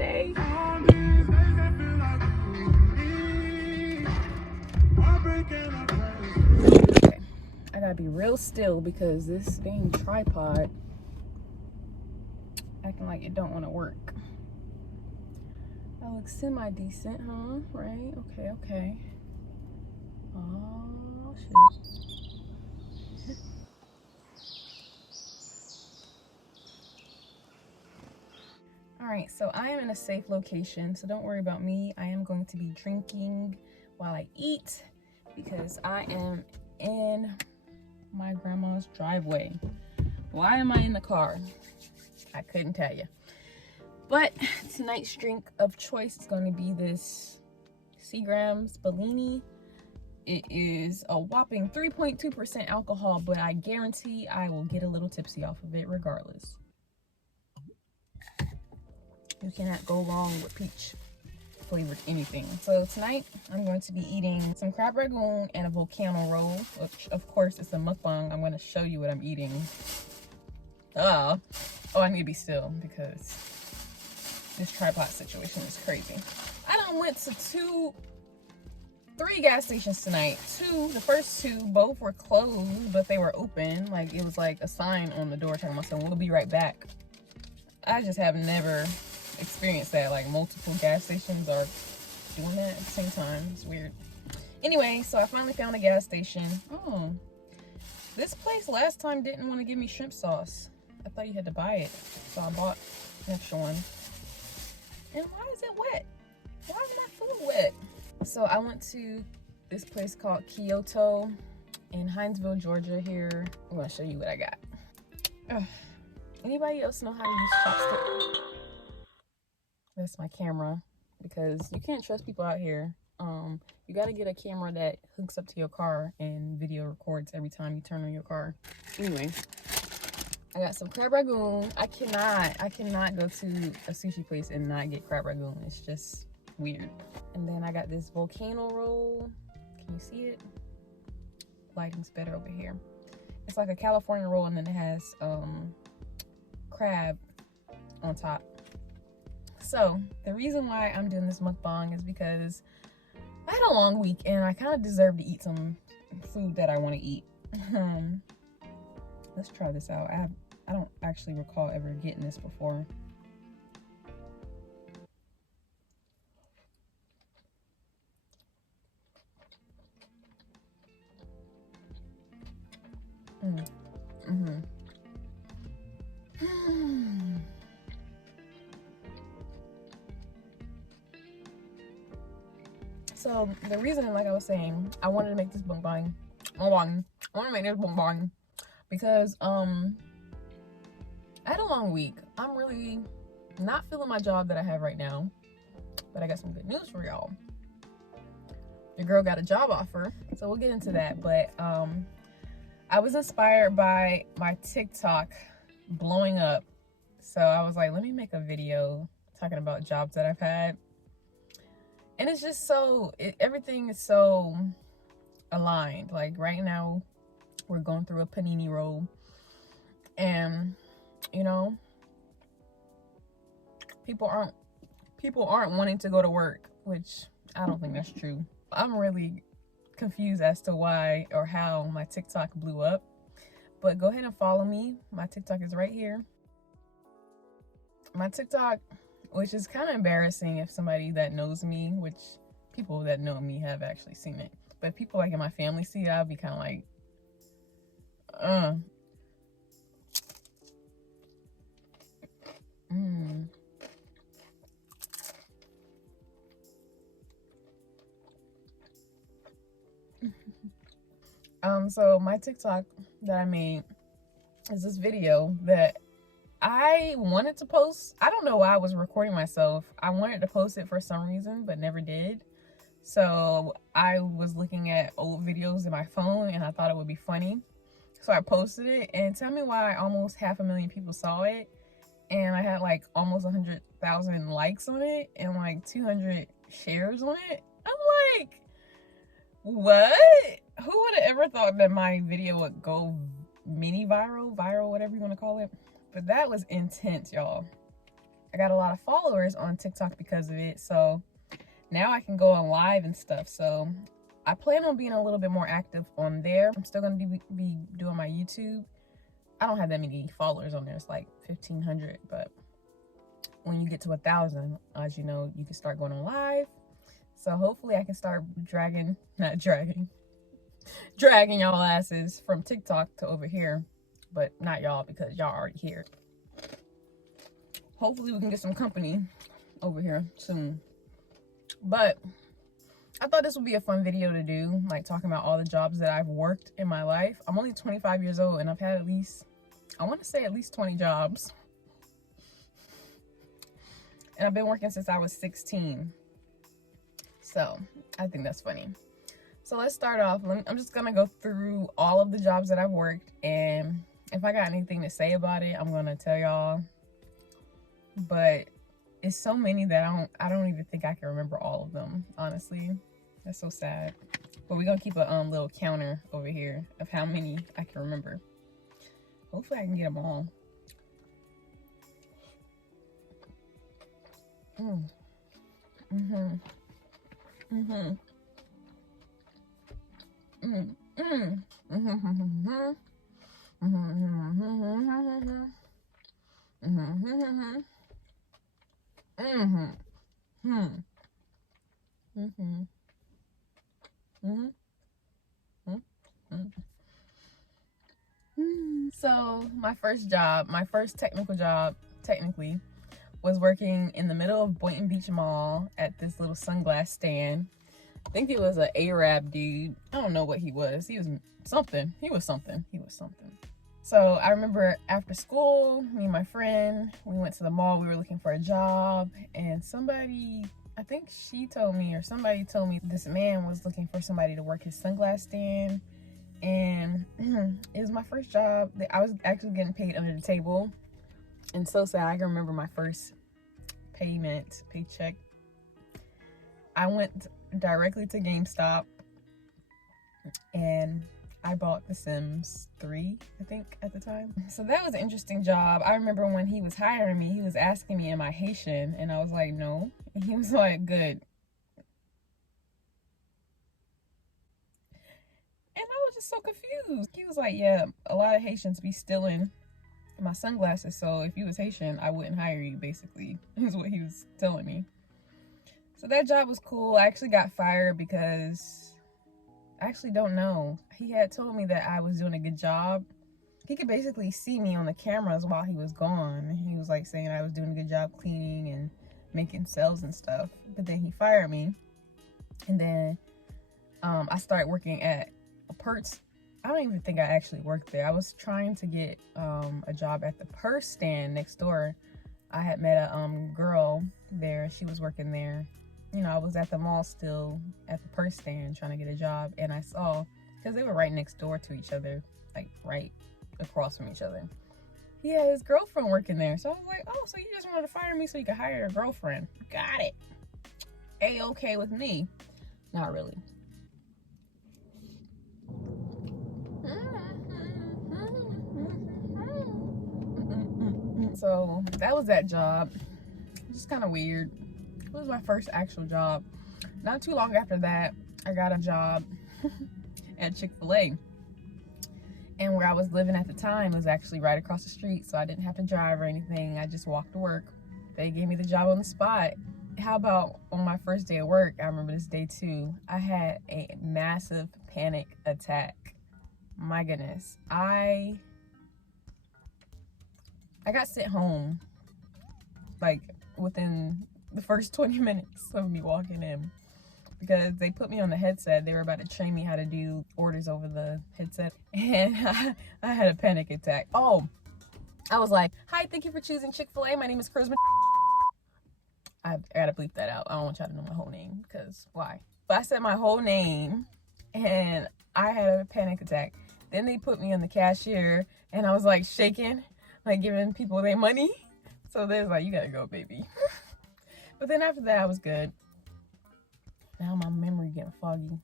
day. Okay, I gotta be real still because this dang tripod acting like it don't want to work. That looks semi-decent, huh? Right? Okay. Oh, shoot. Alright, so I am in a safe location, so don't worry about me. I am going to be drinking while I eat because I am in my grandma's driveway. Why am I in the car? I couldn't tell you. But tonight's drink of choice is going to be this Seagram's Bellini. It is a whopping 3.2% alcohol, but I guarantee I will get a little tipsy off of it regardless. You cannot go wrong with peach flavored anything. So tonight I'm going to be eating some crab ragoon and a volcano roll, which of course is a mukbang. I'm going to show you what I'm eating. Oh, I need to be still because this tripod situation is crazy. I done went to three gas stations tonight. The first two, both were closed, but they were open. Like it was like a sign on the door telling us, we'll be right back. I just have never experienced that. Like multiple gas stations are doing that at the same time. It's weird. Anyway, so I finally found a gas station. Oh, this place last time didn't want to give me shrimp sauce. I thought you had to buy it, so I bought an extra one. And why is it wet? Why is my food wet? So I went to this place called Kyoto in Hinesville, Georgia here. I'm gonna show you what I got. Ugh. Anybody else know how to use chopstick? That's my camera because you can't trust people out here. You gotta get a camera that hooks up to your car and video records every time you turn on your car. Anyway, I got some crab ragoon. I cannot go to a sushi place and not get crab ragoon. It's just weird. And then I got this volcano roll. Can you see it? Lighting's better over here. It's like a California roll, and then it has crab on top. So the reason why I'm doing this mukbang is because I had a long week and I kind of deserve to eat some food that I want to eat. Let's try this out. I don't actually recall ever getting this before. So the reason, like I was saying, I wanted to make this mukbang. I want to make this mukbang because I had a long week. I'm really not feeling my job that I have right now, but I got some good news for y'all. Your girl got a job offer, so we'll get into that. But I was inspired by my TikTok blowing up, so I was like, let me make a video talking about jobs that I've had. And it's just so, everything is so aligned. Like right now, we're going through a panini roll. And, you know, people aren't wanting to go to work, which I don't think that's true. I'm really confused as to why or how my TikTok blew up. But go ahead and follow me. My TikTok is right here. My TikTok, which is kind of embarrassing if somebody that knows me, which people that know me have actually seen it. But people like in my family see it, I'll be kind of like, So my TikTok that I made is this video that I wanted to post. I don't know why I was recording myself. I wanted to post it for some reason, but never did. So I was looking at old videos in my phone and I thought it would be funny. So I posted it, and tell me why almost 500,000 people saw it. And I had like almost 100,000 likes on it and like 200 shares on it. I'm like, what? Who would have ever thought that my video would go mini viral, whatever you want to call it? But that was intense, y'all. I got a lot of followers on TikTok because of it. So now I can go on live and stuff. So I plan on being a little bit more active on there. I'm still going to be doing my YouTube. I don't have that many followers on there. It's like 1,500. But when you get to 1,000, as you know, you can start going on live. So hopefully I can start dragging y'all asses from TikTok to over here. But not y'all, because y'all already here. Hopefully we can get some company over here soon. But I thought this would be a fun video to do, like talking about all the jobs that I've worked in my life. I'm only 25 years old and I've had at least 20 jobs. And I've been working since I was 16. So I think that's funny. So let's start off. I'm just gonna go through all of the jobs that I've worked, and if I got anything to say about it, I'm gonna tell y'all. But it's so many that I don't even think I can remember all of them, honestly. That's so sad. But we're gonna keep a little counter over here of how many I can remember. Hopefully I can get them all. So my first technical job, technically, was working in the middle of Boynton Beach Mall at this little sunglass stand. I think it was an Arab dude. I don't know what he was. He was something. So I remember after school, me and my friend, we went to the mall. We were looking for a job, and somebody, I think she told me, or somebody told me, this man was looking for somebody to work his sunglass stand. And it was my first job. I was actually getting paid under the table. And so sad. I can remember my first paycheck. I went directly to GameStop and I bought The Sims 3, I think, at the time. So that was an interesting job. I remember when he was hiring me, he was asking me, am I Haitian? And I was like, no. And he was like, good. And I was just so confused. He was like, yeah, a lot of Haitians be stealing my sunglasses, so if you was Haitian, I wouldn't hire you, basically, is what he was telling me. So that job was cool. I actually got fired because I actually don't know. He had told me that I was doing a good job. He could basically see me on the cameras while he was gone. He was like saying I was doing a good job cleaning and making sales and stuff. But then he fired me. And then I started working at a purse. I don't even think I actually worked there. I was trying to get a job at the purse stand next door. I had met a girl there. She was working there. You know, I was at the mall still at the purse stand trying to get a job. And I saw, because they were right next door to each other, like right across from each other. He had his girlfriend working there. So I was like, oh, so you just wanted to fire me so you could hire a girlfriend. Got it. A-okay with me. Not really. So that was that job. Just kind of weird. It was my first actual job. Not too long after that, I got a job at Chick-fil-A. And where I was living at the time was actually right across the street, so I didn't have to drive or anything. I just walked to work. They gave me the job on the spot. How about on my first day of work, I remember this day too, I had a massive panic attack. My goodness. I got sent home like within the first 20 minutes of me walking in, because they put me on the headset. They were about to train me how to do orders over the headset, and I had a panic attack. Oh, I was like, hi, thank you for choosing Chick-fil-A. My name is Charisma. I gotta bleep that out. I don't want y'all to know my whole name, because why? But I said my whole name, and I had a panic attack. Then they put me on the cashier, and I was like shaking, like giving people their money. So they was like, you gotta go, baby. But then after that, I was good. Now my memory getting foggy.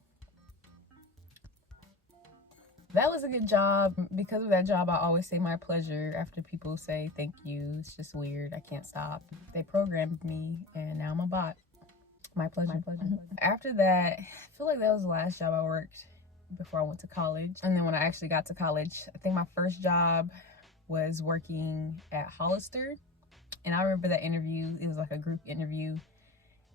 that was a good job. Because of that job, I always say my pleasure after people say thank you. It's just weird. I can't stop. They programmed me and now I'm a bot. My pleasure. My pleasure. After that, I feel like that was the last job I worked before I went to college. And then when I actually got to college, I think my first job was working at Hollister. And I remember that interview. It was like a group interview.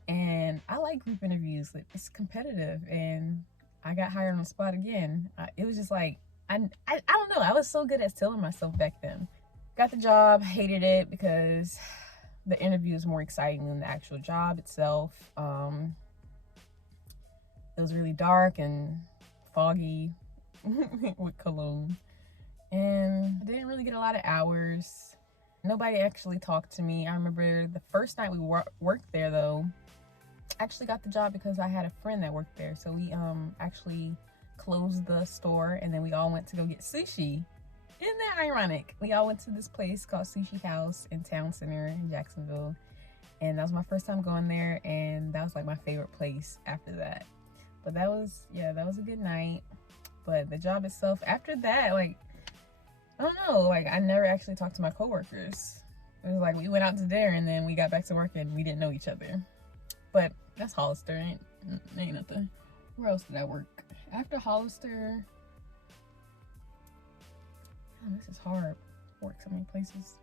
And I like group interviews. It's competitive. And I got hired on the spot again. It was just like, I don't know. I was so good at selling myself back then. Got the job, hated it because the interview is more exciting than the actual job itself. It was really dark and foggy with cologne. And I didn't really get a lot of hours. Nobody actually talked to me. I remember the first night we worked there though, I actually got the job because I had a friend that worked there. So we actually closed the store and then we all went to go get sushi. Isn't that ironic? We all went to this place called Sushi House in Town Center in Jacksonville. And that was my first time going there, and that was like my favorite place after that. But that was a good night. But the job itself, after that, like, I don't know, like I never actually talked to my coworkers. It was like we went out to dinner and then we got back to work and we didn't know each other. But that's Hollister, ain't nothing. Where else did I work? After Hollister, oh, this is hard. Work so many places.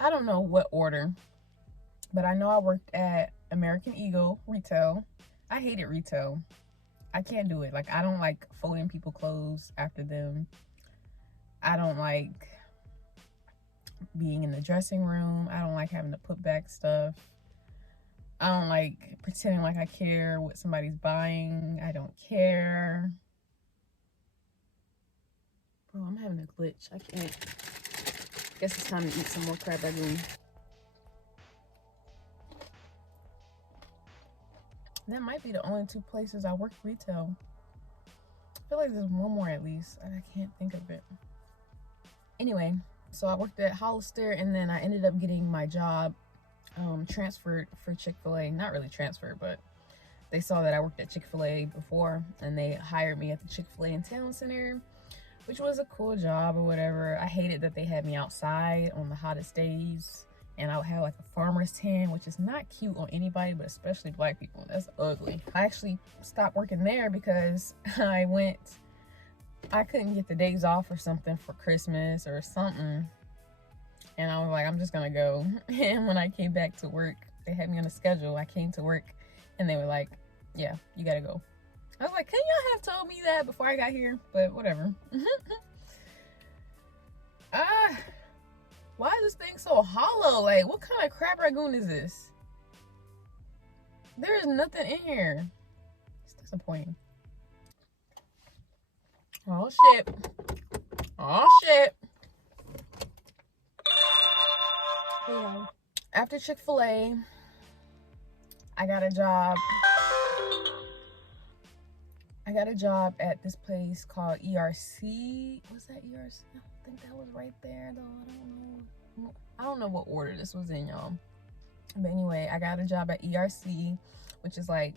I don't know what order, but I know I worked at American Eagle retail. I hated retail. I can't do it. Like, I don't like folding people clothes after them. I don't like being in the dressing room. I don't like having to put back stuff. I don't like pretending like I care what somebody's buying. I don't care. Bro, I'm having a glitch. I can't. Guess it's time to eat some more crab ragoon. That might be the only two places I worked retail. I feel like there's one more at least. I can't think of it. Anyway, so I worked at Hollister and then I ended up getting my job transferred for Chick-fil-A. Not really transferred, but they saw that I worked at Chick-fil-A before and they hired me at the Chick-fil-A in Town Center, which was a cool job or whatever. I hated that they had me outside on the hottest days and I would have like a farmer's tan, which is not cute on anybody, but especially black people. That's ugly. I actually stopped working there because I couldn't get the days off or something for Christmas or something. And I was like, I'm just gonna go. And when I came back to work, they had me on a schedule. I came to work and they were like, yeah, you gotta go. I was like, can y'all have told me that before I got here? But whatever. Why is this thing so hollow? Like, what kind of crab ragoon is this? There is nothing in here. It's disappointing. Oh shit. Oh shit. Yeah. After Chick-fil-A, I got a job. I got a job at this place called ERC. Was that ERC? I think that was right there though. I don't know what order this was in, y'all. But anyway, I got a job at ERC, which is like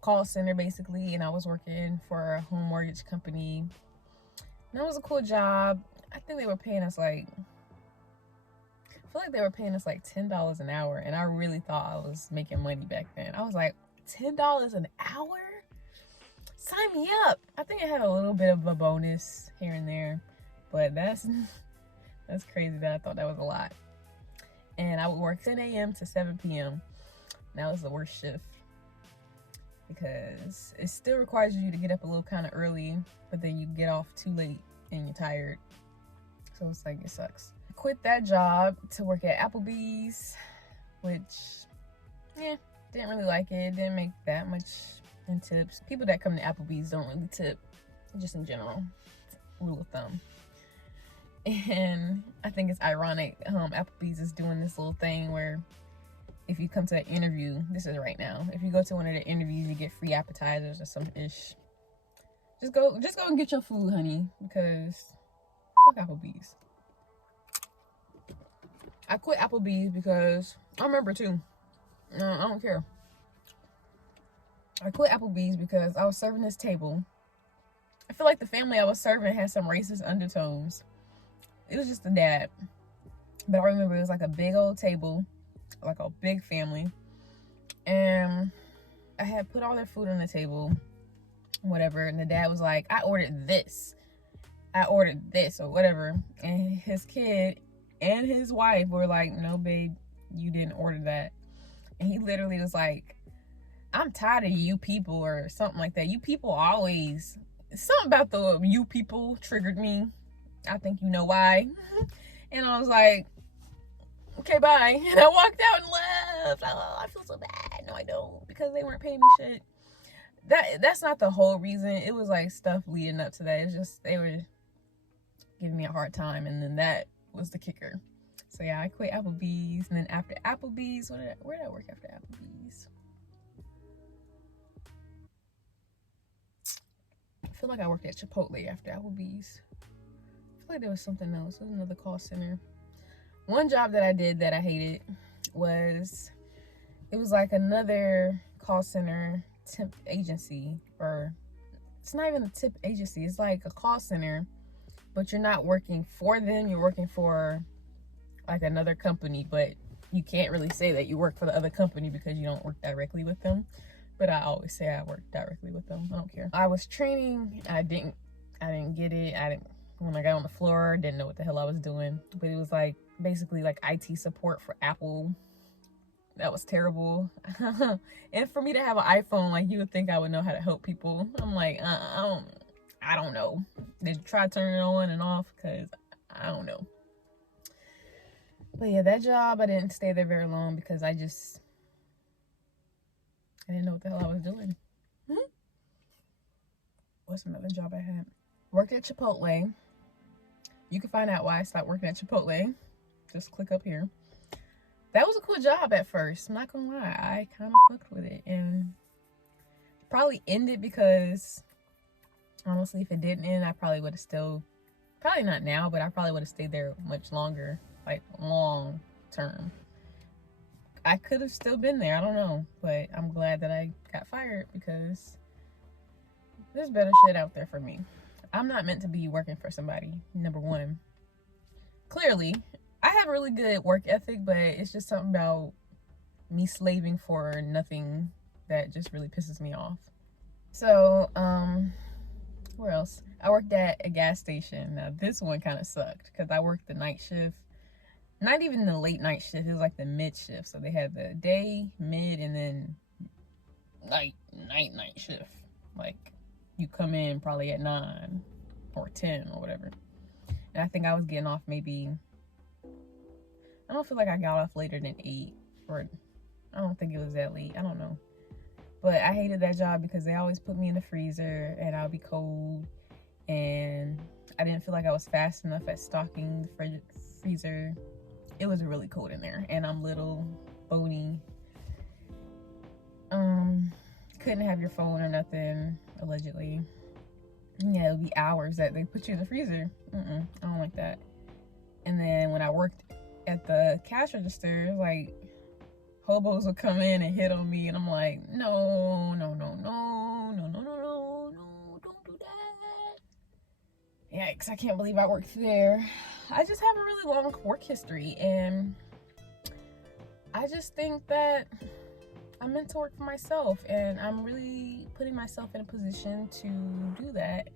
call center basically, and I was working for a home mortgage company. And that was a cool job. I think they were paying us like, I feel like they were paying us like $10 an hour, and I really thought I was making money back then. I was like, $10 an hour? Sign me up. I think I had a little bit of a bonus here and there, but that's crazy that I thought that was a lot. And I would work 10 a.m. to 7 p.m. That was the worst shift because it still requires you to get up a little kind of early, but then you get off too late and you're tired. So it's like, it sucks. I quit that job to work at Applebee's, which, yeah, didn't really like it. Didn't make that much in tips. People that come to Applebee's don't really tip, just in general, rule of thumb. And I think it's ironic, Applebee's is doing this little thing where if you come to an interview, this is right now, if you go to one of the interviews, you get free appetizers or some ish. Just go and get your food, honey, because fuck Applebee's. I quit Applebee's because I remember too. No, I don't care. I quit Applebee's because I was serving this table I feel like the family I was serving had some racist undertones. It was just the dad. But I remember it was like a big old table, like a big family. And I had put all their food on the table, whatever. And the dad was like, I ordered this, or whatever. And his kid and his wife were like, no, babe, you didn't order that. And he literally was like, I'm tired of you people, or something like that. You people always, something about the you people triggered me. I think you know why. And I was like, okay, bye. And I walked out and left. Oh, I feel so bad. No, I don't, because they weren't paying me shit. That's not the whole reason. It was like stuff leading up to that. It's just they were giving me a hard time, and then that was the kicker. So yeah, I quit Applebee's, and then after Applebee's, where did I work after Applebee's? I feel like I worked at Chipotle after Applebee's. I feel like there was something else. There was another call center. One job that I did that I hated was, it was like another call center temp agency, or it's not even a tip agency. It's like a call center, but you're not working for them. You're working for like another company, but you can't really say that you work for the other company because you don't work directly with them. But I always say I work directly with them. I don't care. I was training. I didn't get it. When I got on the floor, didn't know what the hell I was doing. But it was like basically like IT support for Apple. That was terrible. And for me to have an iPhone, like, you would think I would know how to help people. I'm like, I don't know. Did you try turning it on and off? Because I don't know. But yeah, that job, I didn't stay there very long because I didn't know what the hell I was doing. What's another job I had? Worked at Chipotle. You can find out why I stopped working at Chipotle. Just click up here. That was a cool job at first. I'm not gonna lie. I kind of fucked with it. And probably ended because, honestly, if it didn't end, I probably would have still, probably not now, but I probably would have stayed there much longer. Like, long term. I could have still been there. I don't know. But I'm glad that I got fired because there's better shit out there for me. I'm not meant to be working for somebody, number one. Clearly, I have a really good work ethic, but it's just something about me slaving for nothing that just really pisses me off. So, where else? I worked at a gas station. Now, this one kind of sucked because I worked the night shift. Not even the late night shift, it was like the mid shift. So they had the day, mid, and then night shift. Like, you come in probably at 9 or 10 or whatever. And I think I was getting off maybe, I don't feel like I got off later than 8, or I don't think it was that late. I don't know. But I hated that job because they always put me in the freezer and I'll be cold. And I didn't feel like I was fast enough at stocking the freezer. It was really cold in there. And I'm little, bony. Couldn't have your phone or nothing, allegedly. Yeah, it would be hours that they put you in the freezer. I don't like that. And then when I worked at the cash register, like, hobos would come in and hit on me, and I'm like, no, don't do that. Yikes, I can't believe I worked there. I just have a really long work history, and I just think that I'm meant to work for myself, and I'm really putting myself in a position to do that.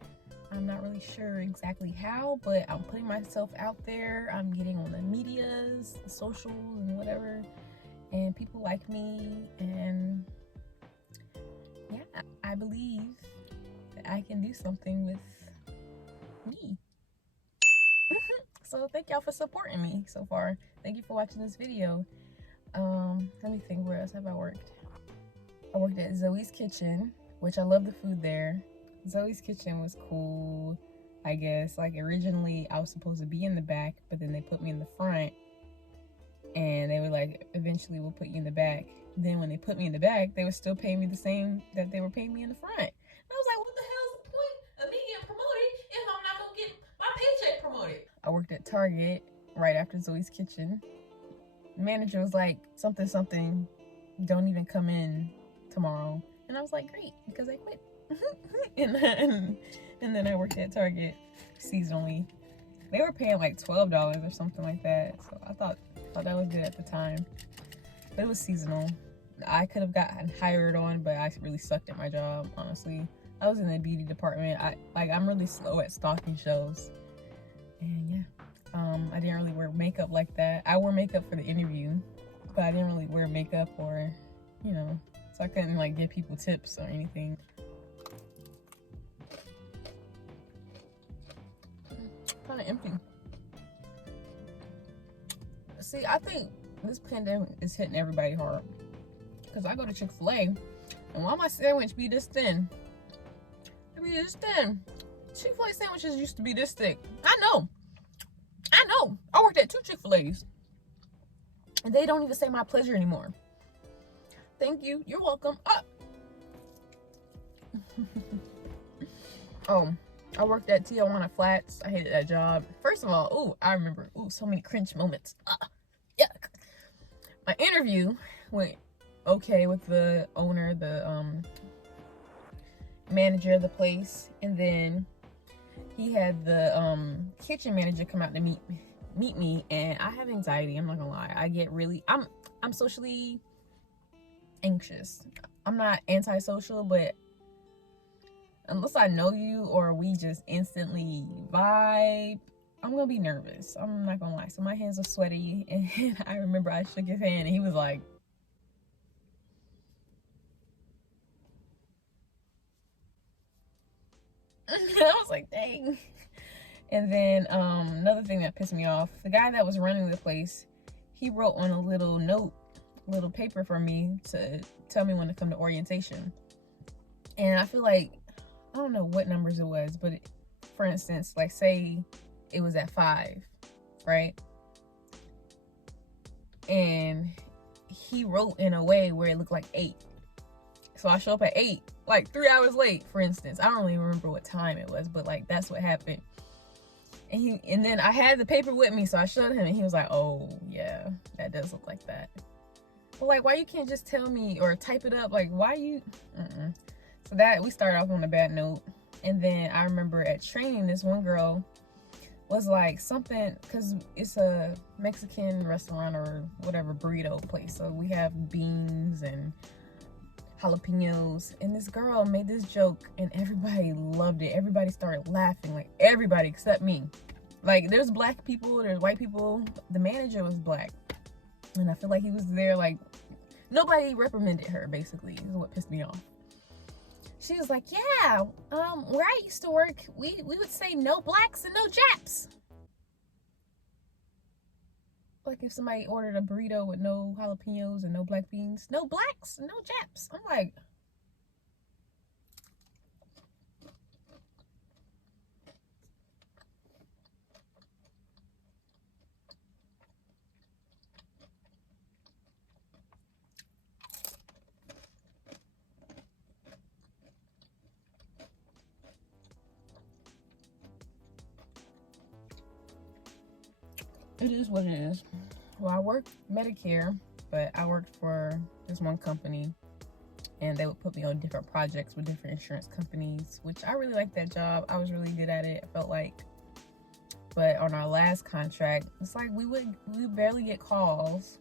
I'm not really sure exactly how, but I'm putting myself out there. I'm getting on the medias, the socials, and whatever, and people like me, and yeah, I believe that I can do something with me. So thank y'all for supporting me so far. Thank you for watching this video. Let me think, where else have I worked? I worked at Zoe's Kitchen, which I love the food there. Zoe's Kitchen was cool, I guess. Like, originally I was supposed to be in the back, but then they put me in the front, and they were like, eventually we'll put you in the back. Then when they put me in the back, they were still paying me the same that they were paying me in the front. And I was like, what the hell is the point of me getting promoted if I'm not gonna get my paycheck promoted? I worked at Target right after Zoe's Kitchen. The manager was like, something, don't even come in tomorrow. And I was like, great, because I quit. and And then I worked at Target seasonally. They were paying like $12 or something like that. So I thought that was good at the time. But it was seasonal. I could have gotten hired on, but I really sucked at my job, honestly. I was in the beauty department. I'm really slow at stocking shelves. And yeah, I didn't really wear makeup like that. I wore makeup for the interview, but I didn't really wear makeup or, you know, so I couldn't like give people tips or anything. Kind of empty. See, I think this pandemic is hitting everybody hard. Because I go to Chick-fil-A, and why my sandwich be this thin? It be this thin. Chick-fil-A sandwiches used to be this thick. I know. I worked at 2 Chick-fil-A's. And they don't even say my pleasure anymore. Thank you. You're welcome. Oh, I worked at Tijuana Flats. I hated that job. First of all, I remember, so many cringe moments. Yuck. My interview went okay with the owner, the manager of the place, and then he had the kitchen manager come out to meet me, and I have anxiety. I'm not gonna lie. I get really, I'm socially anxious. I'm not antisocial, but unless I know you or we just instantly vibe, I'm gonna be nervous. I'm not gonna lie. So my hands are sweaty, and I remember I shook his hand, and he was like, I was like, dang. And then another thing that pissed me off, the guy that was running the place, he wrote on a little paper for me to tell me when to come to orientation. And I feel like, I don't know what numbers it was, but for instance, like say it was at 5, right? And he wrote in a way where it looked like 8. So I show up at 8, like 3 hours late, for instance. I don't even remember what time it was, but like that's what happened. And then I had the paper with me, so I showed him, and he was like, oh yeah, that does look like that. But like, why you can't just tell me or type it up? Like, why you? So that, we started off on a bad note. And then I remember at training, this one girl was like something, because it's a Mexican restaurant or whatever, burrito place. So we have beans and jalapenos, and this girl made this joke and everybody loved it. Everybody started laughing, like everybody except me. Like there's black people, there's white people. The manager was black, and I feel like he was there, like nobody reprimanded her, basically, is what pissed me off. She was like, yeah, where I used to work, we would say no blacks and no Japs. Like if somebody ordered a burrito with no jalapenos and no black beans, no blacks, no Japs. I'm like, it is what it is. Well, I worked Medicare, but I worked for this one company, and they would put me on different projects with different insurance companies, which I really liked that job. I was really good at it, I felt like. But on our last contract, it's like we barely get calls,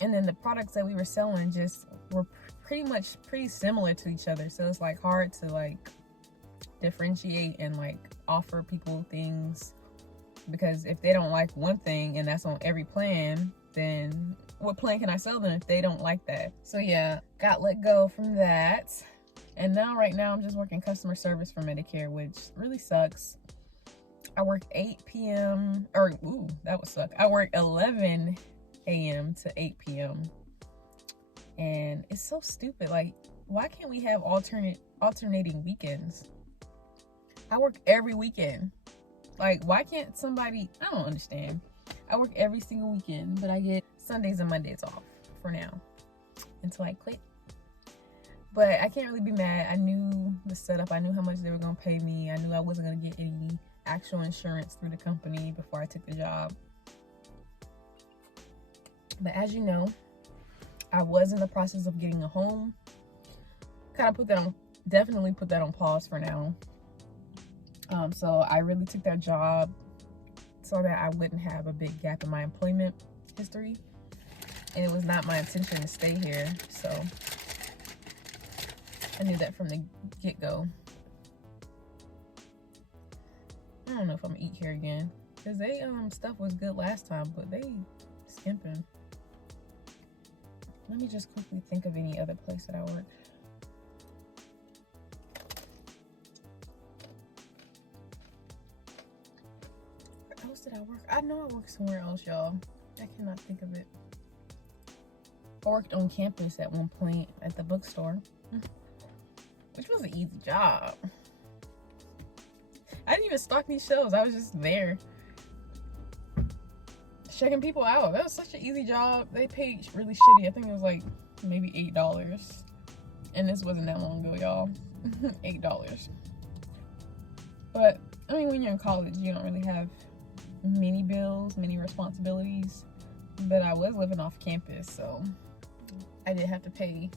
and then the products that we were selling just were pretty similar to each other. So it's like hard to like differentiate and like offer people things. Because if they don't like one thing and that's on every plan, then what plan can I sell them if they don't like that? So yeah, got let go from that. And now right now I'm just working customer service for Medicare, which really sucks. I work 8 p.m. or that would suck. I work 11 a.m. to 8 p.m. And it's so stupid. Like, why can't we have alternating weekends? I work every weekend. Like, why can't somebody, I don't understand. I work every single weekend, but I get Sundays and Mondays off for now until I quit. But I can't really be mad. I knew the setup. I knew how much they were going to pay me. I knew I wasn't going to get any actual insurance through the company before I took the job. But as you know, I was in the process of getting a home. Definitely put that on pause for now. So I really took that job so that I wouldn't have a big gap in my employment history. And it was not my intention to stay here, so I knew that from the get-go. I don't know if I'm gonna eat here again, because they stuff was good last time, but they skimping. Let me just quickly think of any other place that I work. Where else did I work? I know I worked somewhere else, y'all. I cannot think of it. I worked on campus at one point at the bookstore, which was an easy job. I didn't even stock these shelves. I was just there checking people out. That was such an easy job. They paid really shitty. I think it was like maybe $8. And this wasn't that long ago, y'all. $8. But I mean, when you're in college, you don't really have many bills, many responsibilities. But I was living off campus, so I did have to pay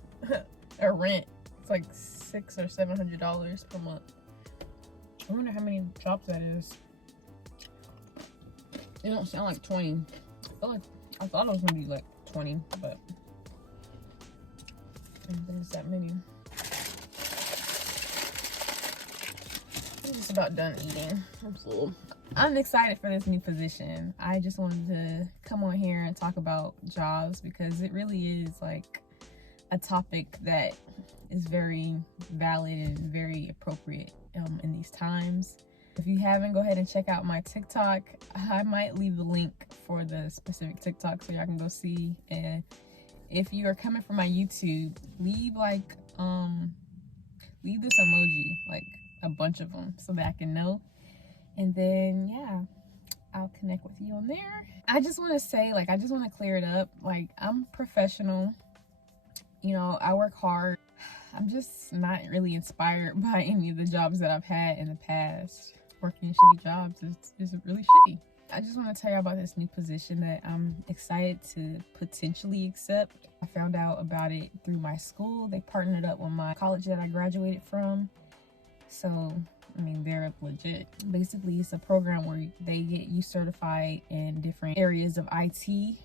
a rent. It's like $600 or $700 per month. I wonder how many drops that is. It don't sound like 20. I thought it was gonna be like 20, but there's that many. I'm just about done eating. I'm full. I'm excited for this new position. I just wanted to come on here and talk about jobs because it really is like a topic that is very valid and very appropriate in these times. If you haven't, go ahead and check out my TikTok. I might leave the link for the specific TikTok so y'all can go see. And if you are coming from my YouTube, leave like leave this emoji, like a bunch of them, so that I can know. And then yeah, I'll connect with you on there. I just want to say, like, I just want to clear it up. Like, I'm professional. You know, I work hard. I'm just not really inspired by any of the jobs that I've had in the past. Working in shitty jobs is really shitty. I just want to tell you about this new position that I'm excited to potentially accept. I found out about it through my school. They partnered up with my college that I graduated from. So, I mean, they're legit. Basically, it's a program where they get you certified in different areas of IT.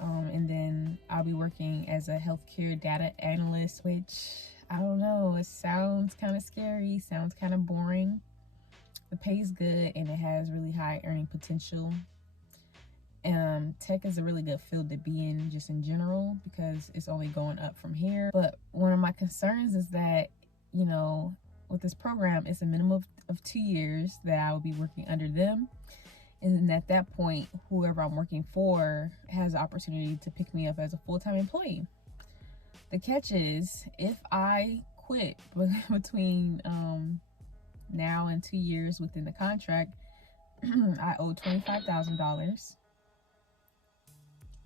And then I'll be working as a healthcare data analyst, which, I don't know, it sounds kind of scary, sounds kind of boring. The pay's good and it has really high earning potential. Tech is a really good field to be in just in general because it's only going up from here. But one of my concerns is that, you know, with this program, it's a minimum of 2 years that I will be working under them. And then at that point, whoever I'm working for has the opportunity to pick me up as a full-time employee. The catch is, if I quit between now and 2 years within the contract, I owe $25,000.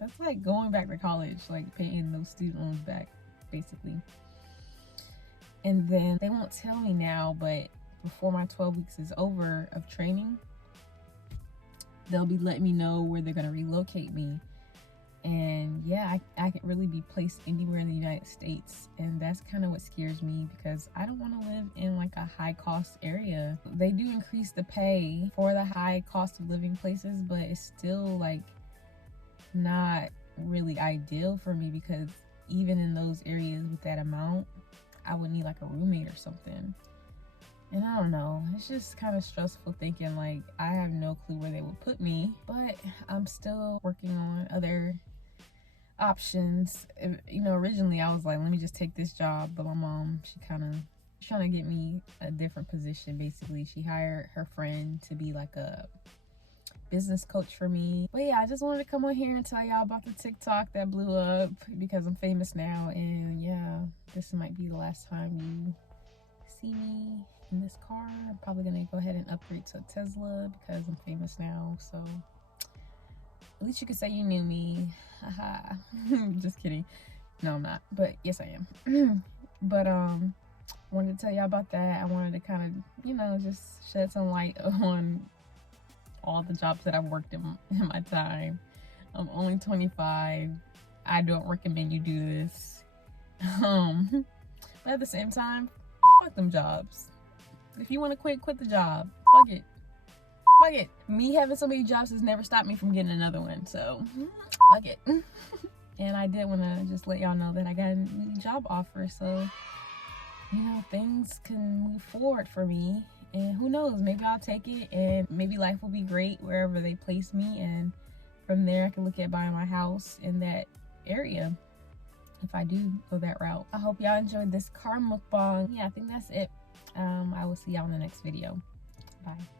That's like going back to college, like paying those student loans back, basically. And then they won't tell me now, but before my 12 weeks is over of training, they'll be letting me know where they're going to relocate me. And yeah, I can really be placed anywhere in the United States. And that's kind of what scares me because I don't want to live in like a high cost area. They do increase the pay for the high cost of living places, but it's still like not really ideal for me because even in those areas with that amount, I would need like a roommate or something. And I don't know, it's just kind of stressful thinking like I have no clue where they will put me, but I'm still working on other options. You know, originally I was like, let me just take this job, but my mom, she's trying to get me a different position. Basically, she hired her friend to be like a business coach for me. But yeah, I just wanted to come on here and tell y'all about the TikTok that blew up because I'm famous now. And yeah, this might be the last time you see me in this car. I'm probably gonna go ahead and upgrade to a Tesla because I'm famous now. So at least you could say you knew me. Haha. Just kidding. No, I'm not. But yes, I am. But wanted to tell y'all about that. I wanted to kind of, you know, just shed some light on all the jobs that I've worked in my time. I'm only 25. I don't recommend you do this. But at the same time, fuck them jobs. If you want to quit the job. Fuck it. Fuck it. Me having so many jobs has never stopped me from getting another one. So, fuck it. And I did want to just let y'all know that I got a new job offer. So, you know, things can move forward for me. And who knows, maybe I'll take it and maybe life will be great wherever they place me. And from there, I can look at buying my house in that area if I do go that route. I hope y'all enjoyed this car mukbang. Yeah, I think that's it. I will see y'all in the next video. Bye.